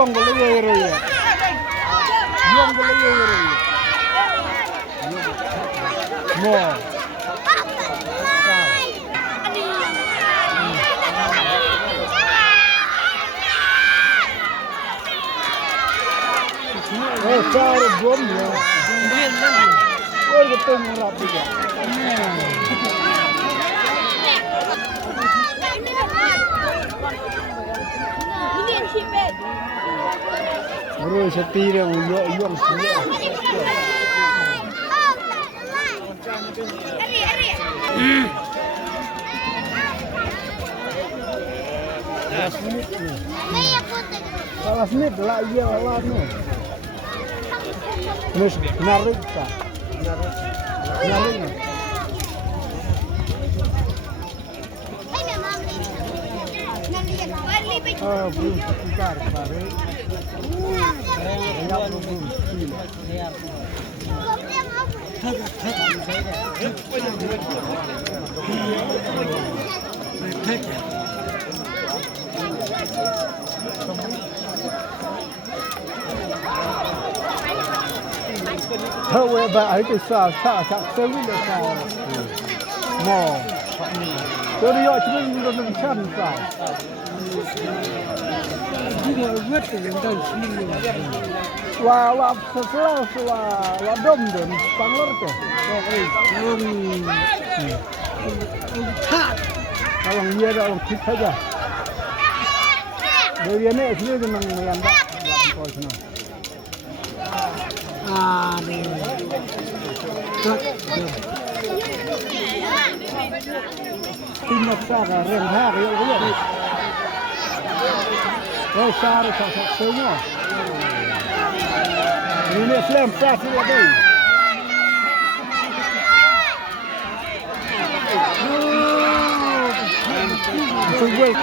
Yung boleh ya. Yung boleh ya. Mo. Oh, cara bom ya. Oh, betul murah juga. Bro, setir yang uyok semua. Salah menit lah iya lah ni. Terus narik ka. Narik. Oh, belum sebentar, tarik. Ayam belum. Thôi bà ấy thì sợ sớm được sao mò tôi đi gọi chúng mình còn chăn sao nhưng mà vứt thì chúng ta là đông đến tăng lắm rồi kalau dia ada orang kita saja dia ni sini memang melambat kau sana tim nak sara rem ha cái gì rồi xa rồi sao semua ini slam pass dia đây Wait,